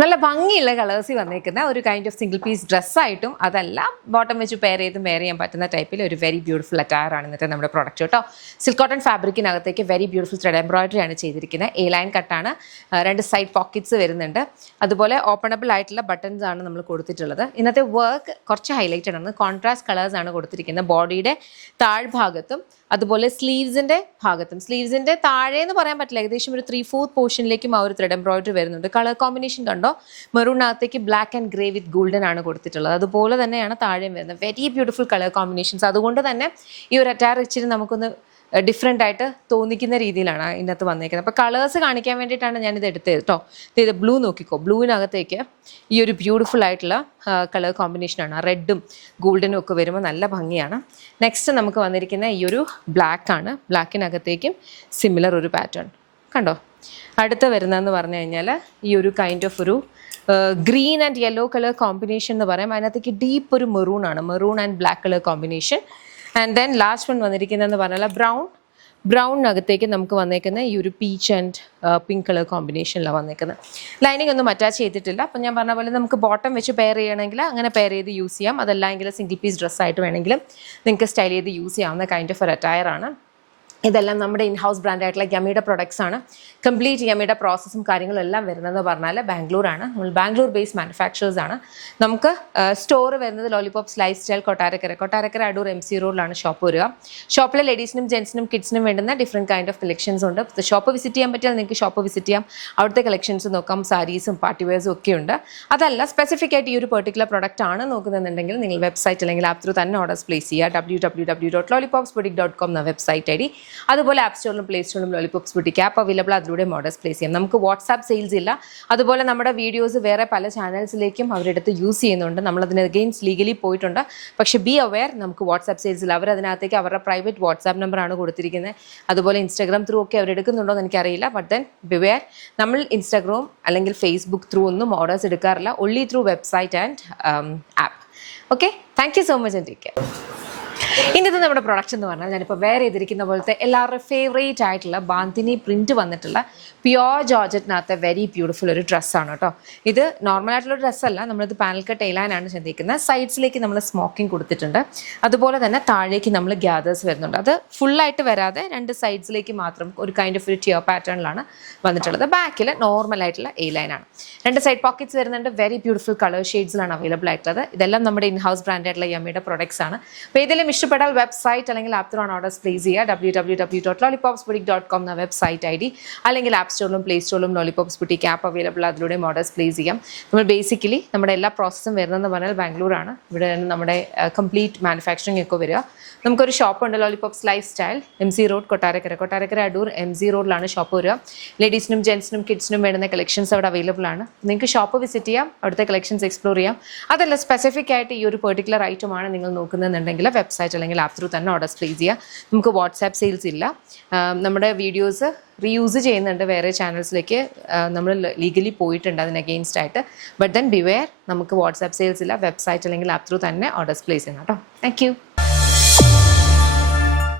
നല്ല ഭംഗിയുള്ള കളേഴ്സിൽ വന്നേക്കുന്ന ഒരു കൈൻഡ് ഓഫ് സിംഗിൾ പീസ് ഡ്രസ്സായിട്ടും അതല്ല ബോട്ടം വെച്ച് വെയർ ചെയ്യാൻ പറ്റുന്ന ടൈപ്പിൽ ഒരു വെരി ബ്യൂട്ടിഫുൾ അറ്റയർ ആണ് ഇന്നത്തെ നമ്മുടെ പ്രൊഡക്റ്റ് കേട്ടോ. സിൽക്ക് കോട്ടൺ ഫാബ്രിക്കിനകത്തേക്ക് വെരി ബ്യൂട്ടിഫുൾ ത്രെഡ് എംബ്രോയിഡറി ആണ് ചെയ്തിരിക്കുന്നത്. എ ലൈൻ കട്ടാണ്, 2 സൈഡ് പോക്കറ്റ്സ് വരുന്നുണ്ട്. അതുപോലെ ഓപ്പണബിൾ ആയിട്ടുള്ള ബട്ടൺസ് ആണ് നമ്മൾ കൊടുത്തിട്ടുള്ളത്. ഇന്നത്തെ വർക്ക് കുറച്ച് ഹൈലൈറ്റഡ് ആണ്. കോൺട്രാസ്റ്റ് കളേഴ്സ് ആണ് കൊടുത്തിരിക്കുന്നത് ബോഡിയുടെ താഴ്ഭാഗത്തും അതുപോലെ സ്ലീവ്സിൻ്റെ ഭാഗത്തും. സ്ലീവ്സിൻ്റെ താഴെ എന്ന് പറയാൻ പറ്റില്ല, ഏകദേശം ഒരു 3/4 പോർഷനിലേക്കും ആ ഒരു ത്രെഡ് എംബ്രോയിഡറി വരുന്നുണ്ട്. കളർ കോമ്പിനേഷൻ കണ്ടോ, മെറൂണിനകത്തേക്ക് black and grey with golden ആണ് കൊടുത്തിട്ടുള്ളത്. അതുപോലെ തന്നെയാണ് താഴെയും വരുന്നത്. Very beautiful colour combinations. അതുകൊണ്ട് തന്നെ ഈ ഒരു അറ്റയർ ഇച്ചിരി നമുക്കൊന്ന് ഡിഫറെൻ്റ് ആയിട്ട് തോന്നിക്കുന്ന രീതിയിലാണ് ഇതിനകത്ത് വന്നേക്കുന്നത്. അപ്പോൾ കളേഴ്സ് കാണിക്കാൻ വേണ്ടിയിട്ടാണ് ഞാനിത് എടുത്തത് കേട്ടോ. ഇത് ബ്ലൂ നോക്കിക്കോ, ബ്ലൂവിനകത്തേക്ക് ഈ ഒരു ബ്യൂട്ടിഫുൾ ആയിട്ടുള്ള കളർ കോമ്പിനേഷനാണ്. റെഡും ഗോൾഡനും ഒക്കെ വരുമ്പോൾ നല്ല ഭംഗിയാണ്. നെക്സ്റ്റ് നമുക്ക് വന്നിരിക്കുന്ന ഈ ഒരു ബ്ലാക്ക് ആണ്. ബ്ലാക്കിനകത്തേക്കും സിമിലർ ഒരു പാറ്റേൺ കണ്ടോ. അടുത്ത് വരുന്നതെന്ന് പറഞ്ഞു കഴിഞ്ഞാൽ ഈ ഒരു കൈൻഡ് ഓഫ് ഒരു green and yellow colour combination എന്ന് പറയാം. അതിനകത്തേക്ക് ഡീപ്പ് ഒരു മെറൂൺ ആണ്, maroon and black colour combination. And then last one വന്നിരിക്കുന്നതെന്ന് പറഞ്ഞാൽ ബ്രൗണിനകത്തേക്ക് നമുക്ക് വന്നേക്കുന്ന ഈ ഒരു പീച്ച് ആൻഡ് പിങ്ക് കളർ കോമ്പിനേഷനിലാണ് വന്നേക്കുന്നത്. ലൈനിങ് ഒന്നും അറ്റാച്ച് ചെയ്തിട്ടില്ല. അപ്പം ഞാൻ പറഞ്ഞ പോലെ നമുക്ക് ബോട്ടം വെച്ച് പെയർ ചെയ്യണമെങ്കിൽ അങ്ങനെ പെയർ ചെയ്ത് യൂസ് ചെയ്യാം. അതല്ലെങ്കിൽ സിംഗിൾ പീസ് ഡ്രസ്സായിട്ട് വേണമെങ്കിലും നിങ്ങൾക്ക് സ്റ്റൈൽ ചെയ്ത് യൂസ് ചെയ്യാവുന്ന കൈൻഡ് ഓഫ് ഒരു അറ്റയർ ആണ്. ഇതെല്ലാം നമ്മുടെ ഇൻഹൗസ് ബ്രാൻഡായിട്ടുള്ള യമ്മിയുടെ പ്രൊഡക്ട്സ് ആണ്. കംപ്ലീറ്റ് യമ്മിയുടെ പ്രോസസ്സും കാര്യങ്ങളും എല്ലാം വരുന്നതെന്ന് പറഞ്ഞാൽ ബാംഗ്ലൂരാണ്. നമ്മൾ ബാംഗ്ലൂർ ബേസ്ഡ് മാനുഫാക്ചേഴ്സ് ആണ്. നമുക്ക് സ്റ്റോർ വരുന്നത് lollipops life style Kottarakkara Adoor MC റോഡിലാണ് ഷോപ്പ് വരിക. ഷോപ്പിലെ ലേഡീസിനും ജെൻസിനും കിഡ്സിനും വേണ്ടുന്ന ഡിഫറെൻറ്റ് കൈൻഡ് ഓഫ് കളക്ഷൻസ് ഉണ്ട്. ഷോപ്പ് വിസിറ്റ് ചെയ്യാൻ പറ്റിയാൽ നിങ്ങൾക്ക് ഷോപ്പ് വിസിറ്റ് ചെയ്യാം. അവിടുത്തെ കളക്ഷൻസ് നോക്കാം. സാരീസും പാർട്ടി വെയർസും ഒക്കെ ഉണ്ട്. അതല്ല സ്പെസിഫിക് ആയിട്ട് ഈ ഒരു പെർട്ടിക്കുലർ പ്രൊഡക്റ്റ് ആണ് നോക്കുന്നുണ്ടെങ്കിൽ നിങ്ങൾ വെബ്സൈറ്റ് അല്ലെങ്കിൽ ആപ്പ് ത്രൂ തന്നെ ഓർഡേഴ്സ് പ്ലേസ് ചെയ്യുക. www.lollipopsboutique.com എന്ന വെബ്സൈറ്റ് ID. അതുപോലെ ആപ്പ് സ്റ്റോറിലും പ്ലേ സ്റ്റോറിലും ലോലിപോപ്സ് ബുട്ടിക്ക് ആപ്പ് അവൈലബിൾ. അതിലൂടെ ഓർഡേഴ്സ് പ്ലേസ് ചെയ്യാം. നമുക്ക് വാട്സാപ്പ് സെയിൽസ് ഇല്ല. അതുപോലെ നമ്മുടെ വീഡിയോസ് വേറെ പല ചാനൽസിലേക്കും അവരെടുത്ത് യൂസ് ചെയ്യുന്നുണ്ട്. നമ്മളതിന് അഗെയിൻസ്റ്റ് ലീഗലി പോയിട്ടുണ്ട്. പക്ഷേ ബി അവെയർ, നമുക്ക് വാട്സാപ്പ് സെയിൽസ് ഇല്ല. അവരതിനകത്തേക്ക് അവരുടെ പ്രൈവറ്റ് വാട്സാപ്പ് നമ്പറാണ് കൊടുത്തിരിക്കുന്നത്. അതുപോലെ ഇൻസ്റ്റാഗ്രാം ത്രൂ ഒക്കെ അവരെടുക്കുന്നുണ്ടോ എന്ന് എനിക്കറിയില്ല. ബട്ട് ദെൻ ബിവെയർ, നമ്മൾ ഇൻസ്റ്റാഗ്രാം അല്ലെങ്കിൽ ഫേസ്ബുക്ക് ത്രൂ ഒന്നും ഓർഡേഴ്സ് എടുക്കാറില്ല. Only through website and app. Okay, thank you so much and take care. ഇന്നത്തെ നമ്മുടെ പ്രൊഡക്റ്റ് എന്ന് പറഞ്ഞാൽ ഞാനിപ്പോൾ വേറെ ചെയ്തിരിക്കുന്ന പോലത്തെ എല്ലാവരുടെ ഫേവറേറ്റ് ആയിട്ടുള്ള ബാന്തിനി പ്രിന്റ് വന്നിട്ടുള്ള പ്യോർ ജോർജറ്റിനകത്തെ വെരി ബ്യൂട്ടിഫുൾ ഒരു ഡ്രസ്സാണ് കേട്ടോ. ഇത് നോർമലായിട്ടുള്ള ഡ്രസ്സല്ല, നമ്മളിത് പാനൽ കട്ട് എയിലാനാണ് ചിന്തിക്കുന്നത്. സൈഡ്സിലേക്ക് നമ്മൾ സ്മോക്കിംഗ് കൊടുത്തിട്ടുണ്ട്. അതുപോലെ തന്നെ താഴേക്ക് നമ്മൾ ഗ്യാദേഴ്സ് വരുന്നുണ്ട്. അത് ഫുള്ളായിട്ട് വരാതെ 2 സൈഡ്സിലേക്ക് മാത്രം ഒരു കൈൻഡ് ഓഫ് ഒരു ടിയർ പാറ്റേണിലാണ് വന്നിട്ടുള്ളത്. ബാക്കിൽ നോർമലായിട്ടുള്ള എയിലൈനാണ്. 2 സൈഡ് പോക്കറ്റ്സ് വരുന്നുണ്ട്. വെരി ബ്യൂട്ടിഫുൾ കളർ ഷെയ്ഡ്സിലാണ് അവൈലബിൾ ആയിട്ടുള്ളത്. ഇതെല്ലാം നമ്മുടെ ഇൻഹൗസ് ബ്രാൻഡായിട്ടുള്ള യമ്മിയുടെ പ്രൊഡക്ട്സ് ആണ്. അപ്പോൾ ഏതെങ്കിലും ഇഷ്ടപ്പെട്ടാൽ വെബ്സൈറ്റ് അല്ലെങ്കിൽ ആപ്പ് ത്രൂ ആണ് ഓർഡേഴ്സ് പ്ലേസ് ചെയ്യുക. www.lollipopsboutique.com എന്ന വെബ്സൈറ്റ് ID. അല്ലെങ്കിൽ ആപ്പ് സ്റ്റോറിലും പ്ലേ സ്റ്റോറിലും ലോലിപോപ്സ് ബുട്ടിക്ക് ആപ്പ് അവൈലബിൾ. അതിലൂടെ ഓർഡേഴ്സ് പ്ലേസ് ചെയ്യാം. നമ്മൾ ബേസിക്കലി നമ്മുടെ എല്ലാ പ്രോസസ്സും വരുന്നതെന്ന് പറഞ്ഞാൽ ബാംഗ്ലൂരാണ്. ഇവിടെ നമ്മുടെ കംപ്ലീറ്റ് മാനുഫാക്ചറിങ് ഒക്കെ വരിക. നമുക്കൊരു ഷോപ്പ് ഉണ്ട്, lollipops life style, MC road Kottarakkara Adoor MC റോഡിലാണ് ഷോപ്പ് വരിക. ലേഡീസിനും ജെൻസിനും കിഡ്സിനും വേണ്ടുന്ന കളക്ഷൻസ് അവിടെ അവൈലബിൾ ആണ്. നിങ്ങൾക്ക് ഷോപ്പ് വിസിറ്റ് ചെയ്യാം, അവിടുത്തെ കളക്ഷൻസ് എക്സ്പ്ലോർ ചെയ്യാം. അതല്ല സ്പെസിഫിക് ആയിട്ട് ഈ ഒരു പെർട്ടിക്കുലർ ഐറ്റമാണ് നിങ്ങൾ നോക്കുന്നതെന്നുണ്ടെങ്കിൽ വെബ്സൈറ്റ് അല്ലെങ്കിൽ ആപ്പ് ത്രൂ തന്നെ ഓർഡേഴ്സ് പ്ലേസ് ചെയ്യുക. നമുക്ക് വാട്സാപ്പ് സെയിൽസ് ഇല്ല. നമ്മുടെ വീഡിയോസ് റീയൂസ് ചെയ്യുന്നുണ്ട് വേറെ ചാനൽസിലേക്ക്. നമ്മൾ ലീഗലി പോയിട്ടുണ്ട് അതിന് അഗെയിൻസ്റ്റ് ആയിട്ട്. ബട്ട് ദെൻ ബിവെയർ, നമുക്ക് വാട്സാപ്പ് സെയിൽസ് ഇല്ല. വെബ്സൈറ്റ് അല്ലെങ്കിൽ ആപ്പ് ത്രൂ തന്നെ ഓർഡേഴ്സ് പ്ലേസ് ചെയ്യണം കേട്ടോ. Thank you.